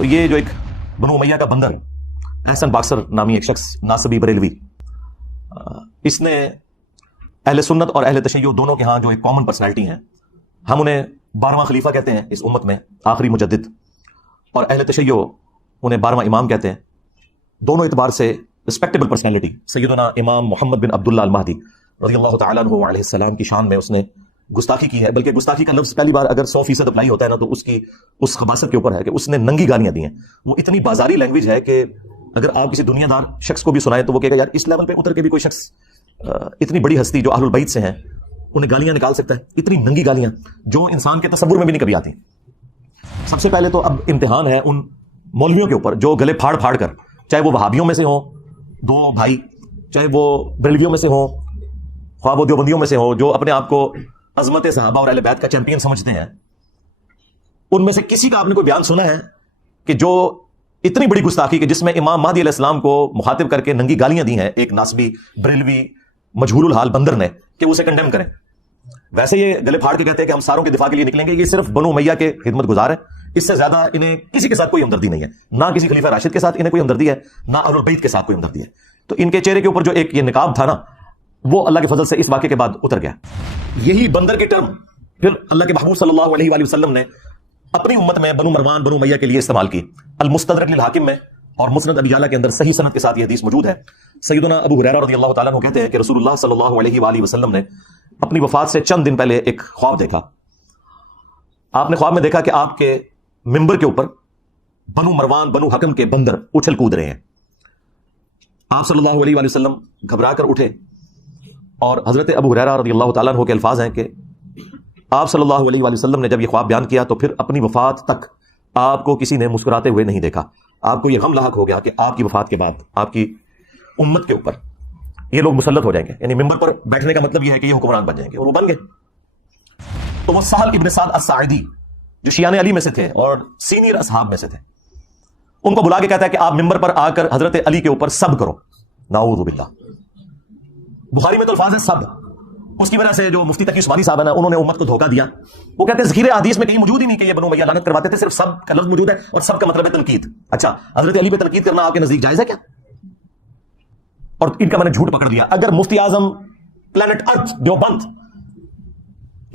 تو یہ جو ایک بنو امیہ کا بندر احسن باکسر نامی ایک شخص ناصبی بریلوی، اس نے اہل سنت اور اہل تشیع دونوں کے ہاں جو ایک کامن پرسنالٹی ہیں، ہم انہیں 12واں خلیفہ کہتے ہیں اس امت میں، آخری مجدد، اور اہل تشیع انہیں 12واں امام کہتے ہیں۔ دونوں اعتبار سے رسپیکٹیبل پرسنالٹی سیدنا امام محمد بن عبداللہ المہدی رضی اللہ تعالیٰ عنہ علیہ السلام کی شان میں اس نے گستاخی کی ہے، بلکہ گستاخی کا لفظ پہلی بار اگر 100% اپلائی ہوتا ہے نا تو اس کی اس خباثت کے اوپر ہے کہ اس نے ننگی گالیاں دی ہیں۔ وہ اتنی بازاری لینگویج ہے کہ اگر آپ کسی دنیا دار شخص کو بھی سنائیں تو وہ کہے گا یار اس لیول پہ اتر کے بھی کوئی شخص اتنی بڑی ہستی جو اہل البیت سے ہیں انہیں گالیاں نکال سکتا ہے، اتنی ننگی گالیاں جو انسان کے تصور میں بھی نہیں کبھی آتی۔ سب سے پہلے تو اب امتحان ہے ان مولویوں کے اوپر جو گلے پھاڑ پھاڑ کر، چاہے وہ وہابیوں میں سے ہوں دو بھائی، چاہے وہ بریلویوں میں سے ہوں، خواہ وہ دیوبندیوں میں سے ہوں، جو اپنے آپ کو عظمت صحابہ اور اہل بیت کا چیمپئن سمجھتے ہیں، ان میں سے کسی کا آپ نے کوئی بیان سنا ہے کہ جو اتنی بڑی گستاخی کہ جس میں امام مہدی علیہ السلام کو مخاطب کر کے ننگی گالیاں دی ہیں ایک ناسبی بریلوی مجہول الحال بندر نے، کہ اسے کنڈیم کریں؟ ویسے یہ گلے پھاڑ کے کہتے ہیں کہ ہم ساروں کے دفاع کے لیے نکلیں گے، یہ صرف بنو امیہ کے خدمت گزار ہے، اس سے زیادہ انہیں کسی کے ساتھ کوئی ہمدردی نہیں ہے، نہ کسی خلیفہ راشد کے ساتھ انہیں کوئی ہمدردی ہے، نہ اہل البیت کے ساتھ کوئی ہمدردی ہے۔ تو ان کے چہرے کے اوپر جو ایک یہ نقاب تھا نا، وہ اللہ کے فضل سے اس واقعے کے بعد اتر گیا۔ یہی بندر کے ٹرم پھر اللہ کے محبوب صلی اللہ علیہ وآلہ وسلم نے اپنی امت میں بنو مروان بنو امیہ کے لیے استعمال کی۔ المستدرک للحاکم میں اور مسند ابی یعلا کے اندر صحیح سند کے ساتھ یہ حدیث موجود ہے۔ سیدنا ابو ہریرہ رضی اللہ تعالیٰ عنہ کہتے ہیں کہ رسول اللہ صلی اللہ علیہ وآلہ وسلم نے اپنی وفات سے چند دن پہلے ایک خواب دیکھا۔ آپ نے خواب میں دیکھا کہ آپ کے ممبر کے اوپر بنو مروان بنو حکم کے بندر اچھل کود رہے ہیں۔ آپ صلی اللہ علیہ وآلہ وسلم گھبرا کر اٹھے، اور حضرت ابو ہریرہ رضی اللہ تعالیٰ عنہ کے الفاظ ہیں کہ آپ صلی اللہ علیہ وآلہ وسلم نے جب یہ خواب بیان کیا تو پھر اپنی وفات تک آپ کو کسی نے مسکراتے ہوئے نہیں دیکھا۔ آپ کو یہ غم لاحق ہو گیا کہ آپ کی وفات کے بعد آپ کی امت کے اوپر یہ لوگ مسلط ہو جائیں گے، یعنی ممبر پر بیٹھنے کا مطلب یہ ہے کہ یہ حکمران بن جائیں گے، اور وہ بن گئے۔ تو وہ سہل ابن سعد الساعدی جو شیعان علی میں سے تھے اور سینئر اصحاب میں سے تھے، ان کو بلا کے کہتا ہے کہ آپ ممبر پر آ کر حضرت علی کے اوپر سب کرو، نعوذ باللہ۔ بخاری میں تو الفاظ ہے سب، اس کی وجہ سے جو مفتی تقی عثمانی صاحب ہے نا، انہوں نے امت کو دھوکہ دیا۔ وہ کہتے ہیں ذخیرہ حدیث میں کہیں موجود ہی نہیں کہ یہ بنو امیہ لعنت کرواتے تھے، صرف سب کا لفظ موجود ہے اور سب کا مطلب ہے تنقید۔ اچھا، حضرت علی پہ تنقید کرنا آپ کے نزدیک جائز ہے کیا؟ اور ان کا میں نے جھوٹ پکڑ لیا۔ اگر مفتی اعظم پلانٹ ارتھ دیوبند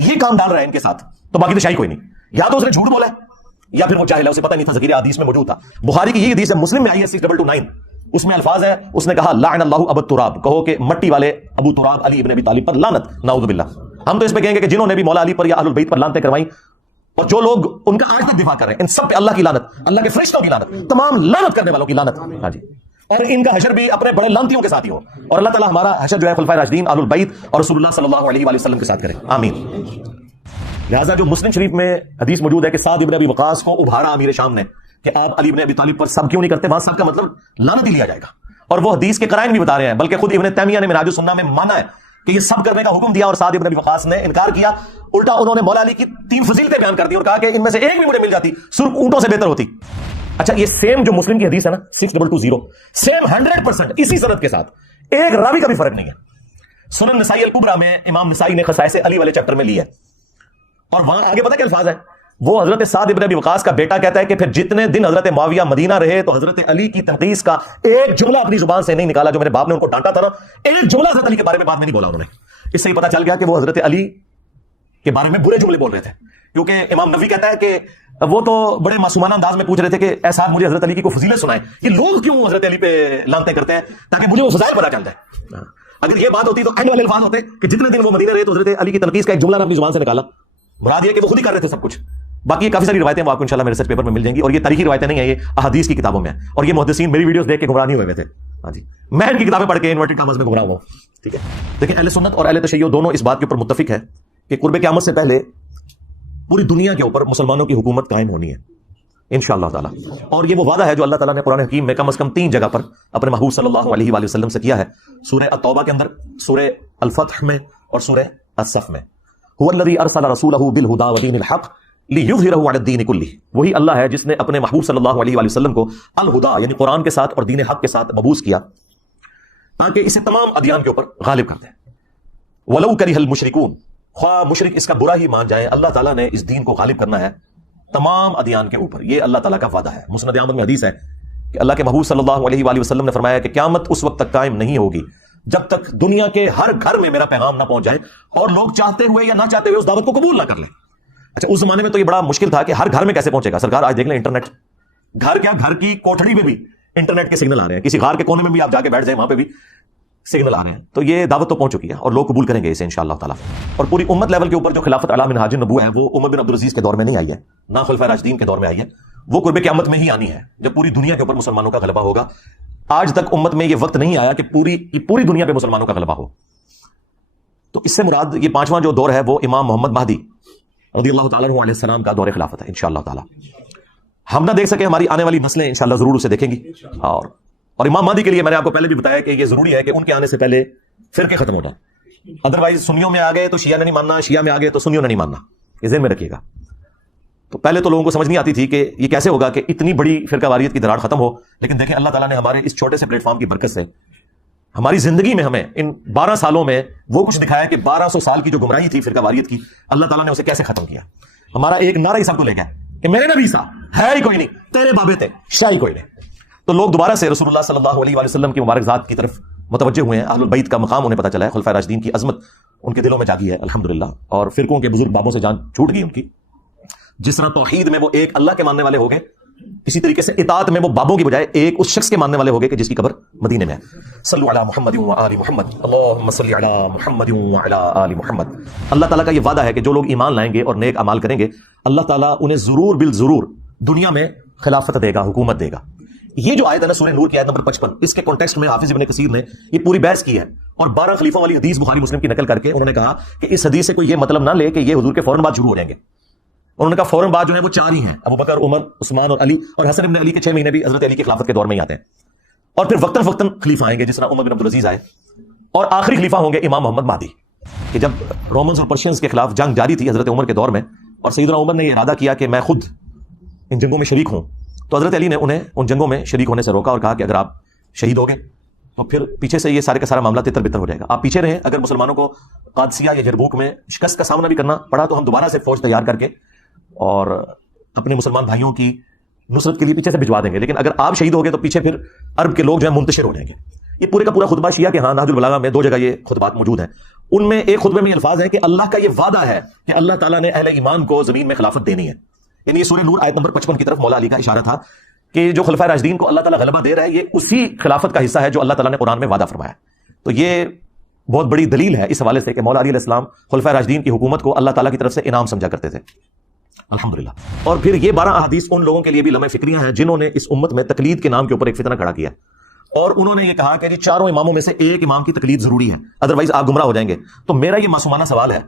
یہ کام ڈال رہے ہیں ان کے ساتھ تو باقی تو شاہی کوئی نہیں، یا تو اس نے جھوٹ بولا ہے یا پھر وہ جاہل ہے، اسے پتہ نہیں تھا ذخیرہ حدیث میں موجود تھا۔ بخاری کی یہ حدیث ہے، مسلم میں آئی ہے 6229، اس میں الفاظ ہے، اس نے کہا لعن اللہ ابو تراب، کہو کہ مٹی والے ابو تراب علی ابن ابی طالب پر لعنت، نعوذ باللہ۔ ہم تو اس پہ کہیں گے کہ جنہوں نے بھی مولا علی پر یا اہل البیت پر لعنتیں کروائیں، اور جو لوگ ان کا آج تک دفاع کر رہے ہیں، ان سب پہ اللہ کی لعنت، اللہ کے فرشتوں کی لعنت، تمام لعنت کرنے والوں کی لعنت۔ ہاں جی، اور ان کا حشر بھی اپنے بڑے لعنتیوں کے ساتھ ہی ہو، اور اللہ تعالی ہمارا حشر جو ہے خلفائے راشدین اہل البیت اور رسول اللہ صلی اللہ علیہ وآلہ وسلم کے ساتھ کرے، آمین۔ لہٰذا جو مسلم شریف میں حدیث موجود ہے کہ سعد ابن ابی وقاص کو ابھارا امیر شام نے کہ آپ علی ابن ابی طالب پر سب کیوں نہیں کرتے، وہاں سب کا مطلب لعنت ہی لیا جائے گا، اور وہ حدیث کے قرائن بھی بتا رہے ہیں، بلکہ خود ابن تیمیہ نے منہاج السنہ میں مانا ہے کہ یہ سب کرنے کا حکم دیا، اور سعد ابن ابی وقاص نے انکار کیا۔ الٹا انہوں نے مولا علی کی 3 فضیلتیں بیان کر دی اور کہا کہ ان میں سے ایک بھی مجھے مل جاتی سرخ اونٹوں سے بہتر ہوتی۔ اچھا، یہ سیم جو مسلم کی حدیث ہے نا 6220، سیم 100% اسی سند کے ساتھ، ایک راوی کا بھی فرق نہیں ہے۔ سنن نسائی الکبریٰ میں امام نسائی نے خصائص علی والے چیپٹر میں لی ہے، اور وہاں آگے پتہ کیا الفاظ ہے، وہ حضرت سعد ابن ابی وقاص کا بیٹا کہتا ہے کہ پھر جتنے دن حضرت معاویہ مدینہ رہے تو حضرت علی کی تنقیص کا ایک جملہ اپنی زبان سے نہیں نکالا۔ جو میرے باپ نے ان کو ڈانٹا تھا نا، ایک جملہ حضرت علی کے بارے میں بعد میں نہیں بولا انہوں نے۔ اس سے یہ پتہ چل گیا کہ وہ حضرت علی کے بارے میں برے جملے بول رہے تھے، کیونکہ امام نووی کہتا ہے کہ وہ تو بڑے معصومانہ انداز میں پوچھ رہے تھے کہ اے صاحب مجھے حضرت علی کی کوئی فضیلت سنائیں، یہ لوگ کیوں حضرت علی پہ لعنتیں کرتے ہیں، تاکہ مجھے وہ فضائل پتہ چل جائے۔ اگر یہ بات ہوتی تو اینڈ والے الفاظ ہوتے کہ جتنے دن وہ مدینہ رہے تو حضرت علی کی تنقیص کا ایک جملہ نے اپنی زبان سے نکالا، مراد یہ کہ وہ خود ہی کر رہے تھے سب کچھ۔ باقی یہ کافی ساری روایتیں وہ آپ کو انشاءاللہ میرے ریسرچ پیپر میں مل جائیں گی، اور یہ تاریخی روایتیں نہیں ہیں، یہ احادیث کی کتابوں میں ہیں، اور یہ محدثین میری ویڈیوز دیکھ کے گمراہ نہیں ہوئے تھے۔ ہاں جی، میں ان کی کتابیں پڑھ کے انورٹڈ کامز میں گمراہ ہوا ہوں، ٹھیک ہے۔ لیکن اہل سنت اور اہل تشیع دونوں اس بات کے اوپر متفق ہے کہ قرب قیامت سے پہلے پوری دنیا کے اوپر مسلمانوں کی حکومت قائم ہونی ہے انشاءاللہ تعالی، اور یہ وہ وعدہ ہے جو اللہ تعالیٰ نے قرآن حکیم میں کم از کم 3 جگہ پر اپنے محبوب صلی اللہ علیہ وآلہ وسلم سے کیا ہے، سورہ التوبہ کے اندر، سورہ الفتح میں، اور سورہ الصف میں۔ هو الذی ارسل رسولہ بالہدی ودین الحق لیظہرہ علی الدین کلہ، وہی اللہ ہے جس نے اپنے محبوب صلی اللہ علیہ وآلہ وسلم کو الہدا یعنی قرآن کے ساتھ اور دین حق کے ساتھ مبعوث کیا تاکہ اسے تمام ادیان کے اوپر غالب کر دیں۔ ولو کرہ المشرکون، خواہ مشرک اس کا برا ہی مان جائیں، اللہ تعالیٰ نے اس دین کو غالب کرنا ہے تمام ادیان کے اوپر. یہ اللہ تعالیٰ کا وعدہ ہے. مسند احمد میں حدیث ہے کہ اللہ کے محبوب صلی اللہ علیہ وآلہ وسلم نے فرمایا کہ قیامت اس وقت تک قائم نہیں ہوگی جب تک دنیا کے ہر گھر میں میرا پیغام نہ پہنچ جائے اور لوگ چاہتے ہوئے یا نہ چاہتے ہوئے اس دعوت کو قبول نہ کر لیں. اچھا اس زمانے میں تو یہ بڑا مشکل تھا کہ ہر گھر میں کیسے پہنچے گا. سرکار آج دیکھ لیں انٹرنیٹ, گھر کیا گھر کی کوٹھڑی میں بھی انٹرنیٹ کے سگنل آ رہے ہیں, کسی غار کے کونے میں بھی آپ جا کے بیٹھ جائیں وہاں پہ بھی سگنل آ رہے ہیں. تو یہ دعوت تو پہنچ چکی ہے اور لوگ قبول کریں گے اسے انشاءاللہ تعالیٰ. اور پوری امت لیول کے اوپر جو خلافت اعلیٰ منہاج النبوہ ہے وہ عمر بن عبدالعزیز کے دور میں نہیں آئی ہے, نہ خلفائے راشدین کے دور میں آئی ہے, وہ قرب قیامت میں ہی آنی ہے جب پوری دنیا کے اوپر مسلمانوں کا غلبہ ہوگا. آج تک امت میں یہ وقت نہیں آیا کہ پوری دنیا پہ مسلمانوں کا غلبہ ہو. تو اس سے مراد یہ پانچواں جو دور ہے وہ امام محمد مہدی رضی اللہ تعالیٰ عنہ علیہ السلام کا دور خلافت ہے انشاءاللہ تعالیٰ. ہم نہ دیکھ سکے, ہماری آنے والی نسلیں انشاءاللہ ضرور اسے دیکھیں گی. اور امام مہدی کے لیے میں نے آپ کو پہلے بھی بتایا کہ یہ ضروری ہے کہ ان کے آنے سے پہلے فرقے ختم ہو جائیں. ادروائز سنیوں میں آ گئے تو شیعہ نے نہیں ماننا, شیعہ میں آ گئے تو سنیوں نے نہیں ماننا, یہ ذہن میں رکھیے گا. تو پہلے تو لوگوں کو سمجھ نہیں آتی تھی کہ یہ کیسے ہوگا کہ اتنی بڑی فرقہ واریت کی دراڑ ختم ہو. لیکن دیکھیں اللہ تعالیٰ نے ہمارے اس چھوٹے سے پلیٹ فارم کی برکت سے ہماری زندگی میں ہمیں ان 12 سالوں میں وہ کچھ دکھایا کہ 1200 سال کی جو گمراہی تھی فرقہ واریت کی, اللہ تعالیٰ نے اسے کیسے ختم کیا. ہمارا ایک نعرہ ہی سب کو لے گیا کہ میرے نبی سا ہے ہی کوئی نہیں, تیرے بابے تھے شاہ ہی کوئی نہیں. تو لوگ دوبارہ سے رسول اللہ صلی اللہ علیہ وآلہ وسلم کی مبارک ذات کی طرف متوجہ ہوئے ہیں. اہل البیت کا مقام انہیں پتہ چلا ہے, خلفائے راشدین کی عظمت ان کے دلوں میں جاگی ہے الحمدللہ. اور فرقوں کے بزرگ بابوں سے جان چھوٹ گئی ان کی. جس طرح توحید میں وہ ایک اللہ کے ماننے والے ہو گئے, اسی طریقے سے اطاعت میں وہ بابوں کی بجائے ایک اس شخص کے ماننے والے ہو گئے کہ جس کی قبر مدینے میں ہے. صلو علی محمد و آل محمد, اللہم صلی علی محمد و علی آل محمد. اللہ تعالیٰ کا یہ وعدہ ہے کہ جو لوگ ایمان لائیں گے اور نیک اعمال کریں گے اللہ تعالیٰ انہیں ضرور بالضرور دنیا میں خلافت دے گا, حکومت دے گا. یہ جو آیت ہے نا سورہ نور کی آیت نمبر 55, اس کے کانٹیکسٹ میں حافظ ابن کثیر نے یہ پوری بحث کی ہے اور 12 خلیفوں والی حدیث بخاری مسلم کی نقل کر کے انہوں نے کہا کہ اس حدیث سے کوئی یہ مطلب نہ لے کہ یہ حضور کے فوراً بعد شروع ہو جائیں گے. انہوں نے کہا فوراً بعد جو ہے وہ 4 ہی ہیں, ابو بکر, عمر, عثمان اور علی, اور حسن ابن علی کے 6 مہینے بھی حضرت علی کی خلافت کے دور میں ہی آتے ہیں. اور پھر وقتاً فوقتاً خلیفہ آئیں گے جس طرح عمر بن عبدالعزیز آئے, اور آخری خلیفہ ہوں گے امام محمد مہدی. کہ جب رومنز اور پرشینز کے خلاف جنگ جاری تھی حضرت عمر کے دور میں اور سیدنا عمر نے یہ ارادہ کیا کہ میں خود ان جنگوں میں شریک ہوں, تو حضرت علی نے انہیں ان جنگوں میں شریک ہونے سے روکا اور کہا کہ اگر آپ شہید ہو گئے تو پھر پیچھے سے یہ سارے کا سارا معاملہ تتر بتر ہو جائے گا. آپ پیچھے رہیں, اگر مسلمانوں کو قادسیہ یا جربوک میں شکست کا سامنا بھی کرنا پڑا تو ہم دوبارہ سے فوج تیار کر کے اور اپنے مسلمان بھائیوں کی نصرت کے لیے پیچھے سے بھجوا دیں گے. لیکن اگر آپ شہید ہو گئے تو پیچھے پھر عرب کے لوگ جو ہیں منتشر ہو جائیں گے. یہ پورے کا پورا خطبہ شیعہ کے ہاں نہج البلاغہ میں 2 جگہ یہ خطبات موجود ہیں. ان میں ایک خطبے میں یہ الفاظ ہیں کہ اللہ کا یہ وعدہ ہے کہ اللہ تعالیٰ نے اہل ایمان کو زمین میں خلافت دینی ہے. یعنی یہ سورہ نور آیت نمبر 55 کی طرف مولا علی کا اشارہ تھا کہ جو خلفائے راشدین کو اللہ تعالیٰ غلبہ دے رہا ہے یہ اسی خلافت کا حصہ ہے جو اللہ تعالیٰ نے قرآن میں وعدہ فرمایا. تو یہ بہت بڑی دلیل ہے اس حوالے سے کہ مولا علی علیہ السلام خلفائے راشدین کی حکومت کو اللہ تعالیٰ کی طرف سے انعام سمجھا کرتے تھے الحمدللہ. اور پھر یہ 12 احادیث ان لوگوں کے لیے بھی لمحہ فکریاں ہیں جنہوں نے اس امت میں تقلید کے نام کے اوپر ایک فتنہ کھڑا کیا, اور انہوں نے یہ کہا کہ 4 اماموں میں سے ایک امام کی تقلید ضروری ہے, ادروائز آپ گمراہ ہو جائیں گے. تو میرا یہ معصومانہ سوال ہے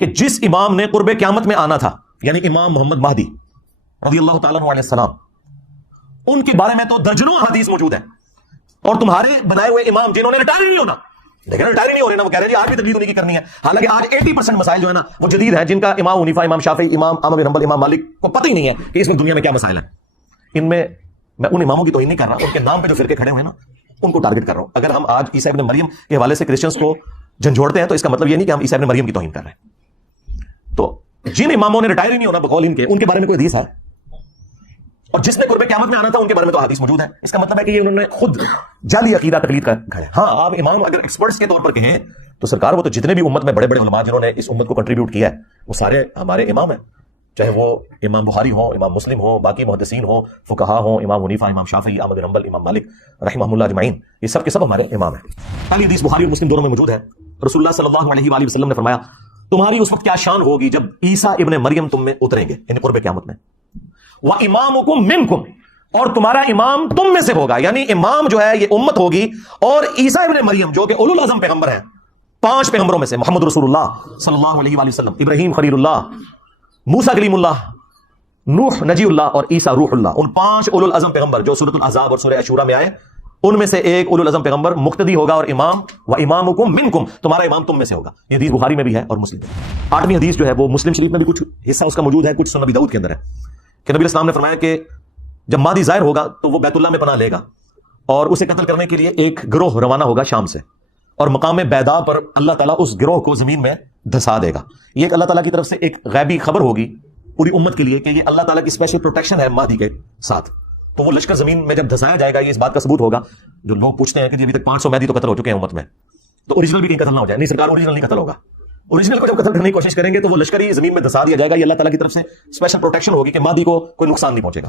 کہ جس امام نے قرب قیامت میں آنا تھا یعنی امام محمد مہدی رضی اللہ تعالیٰ عنہ علیہ السلام, ان کے بارے میں تو درجنوں حدیث موجود ہیں, اور تمہارے بنائے ہوئے امام جنہوں نے ریٹائر نہیں ہونا, لیکن ریٹائر نہیں ہو رہے نا, وہ کہہ رہے ہیں آج بھی تقلید انہیں کی کرنی ہے. حالانکہ آج 80% مسائل جو ہے نا وہ جدید ہیں جن کا امام حنیفہ, امام شافعی, امام احمد بن حنبل, امام مالک کو پتہ ہی نہیں ہے کہ اس وقت دنیا میں کیا مسائل ہیں. ان میں ان اماموں کی توہین نہیں کر رہا, ان کے نام پہ جو فرقے کھڑے ہوئے ہیں نا ان کو ٹارگٹ کر رہا ہوں. اگر ہم آج عیسیٰ ابن مریم کے حوالے سے کرسچنس کو جھنجھوڑتے ہیں تو اس کا مطلب یہ نہیں کہ ہم عیسیٰ ابن مریم کی توہین کر رہے ہیں. تو جن اماموں نے ریٹائر ہی نہیں ہونا بقول ان کے بارے میں کوئی حدیث ہے, اور جس نے قرب قیامت میں آنا تھا ان کے بارے میں تو حدیث موجود ہے. اس کا مطلب ہے کہ یہ انہوں نے خود جعلی عقیدہ تقلید کا گھڑے. ہاں آپ امام اگر ایکسپرٹس کے طور پر کہیں تو سرکار وہ تو جتنے بھی امت میں بڑے بڑے علماء جنہوں نے اس امت کو کنٹریبیوٹ کیا ہے وہ سارے ہمارے امام ہیں, چاہے وہ امام بخاری ہوں, امام مسلم ہوں, باقی محدثین ہوں, فقہا ہوں, امام حنیفہ, امام شافعی, احمد بن حنبل, امام مالک رحمہ اللہ اجمعین, یہ سب کے سب ہمارے امام ہیں. پہلی حدیث بخاری اور مسلم دونوں میں موجود ہے. رسول اللہ صلی اللہ علیہ وآلہ وسلم نے فرمایا تمہاری اس وقت کیا شان ہوگی جب عیسیٰ ابن مریم تم میں اتریں گے یعنی قرب قیامت میں, وَإِمَامُكُم مِّنكُم, اور تمہارا امام تم میں سے ہوگا. یعنی امام جو ہے یہ امت ہوگی, اور عیسیٰ ابن مریم جو کہ اولو العزم پیغمبر ہیں, 5 پیغمبروں میں سے, محمد رسول اللہ صلی اللہ علیہ وآلہ وسلم, ابراہیم خلیل اللہ, موسیٰ کلیم اللہ, نوح نجی اللہ, اور عیسیٰ روح اللہ, ان 5 اولو العزم پیغمبر جو سورۃ الاحزاب اور سورہ عاشوراء میں آئے, ان میں سے ایک اولو العزم پیغمبر مقتدی ہوگا, اور امام وَإِمَامُكُم مِّنكُم, تمہارا امام تم میں سے ہوگا. یہ حدیث بخاری میں بھی ہے اور مسلم میں. 8ویں حدیث جو ہے وہ مسلم شریف میں بھی کچھ حصہ اس کا موجود ہے, کچھ سنن ابی داؤد کے اندر ہے کہ نبی اسلام نے فرمایا کہ جب مہدی ظاہر ہوگا تو وہ بیت اللہ میں پناہ لے گا, اور اسے قتل کرنے کے لیے ایک گروہ روانہ ہوگا شام سے, اور مقام بیدا پر اللہ تعالیٰ اس گروہ کو زمین میں دھسا دے گا. یہ ایک اللہ تعالیٰ کی طرف سے ایک غیبی خبر ہوگی پوری امت کے لیے کہ یہ اللہ تعالیٰ کی اسپیشل پروٹیکشن ہے مہدی کے ساتھ. تو وہ لشکر زمین میں جب دھسایا جائے گا یہ اس بات کا ثبوت ہوگا. جو لوگ پوچھتے ہیں کہ ابھی تک 500 مہدی تو قتل ہو چکے ہیں امت میں, تو اوریجنل بھی کہیں قتل نہ ہو جائے. نہیں سرکار, اوریجنل نہیں قتل ہوگا. اوریجنل کو جب قتل کرنے کی کوشش کریں گے تو وہ لشکر ہی زمین میں دھسا دیا جائے گا. یہ اللہ تعالیٰ کی طرف سے اسپیشل پروٹیکشن ہوگی کہ مہدی کو کوئی نقصان نہیں پہنچے گا.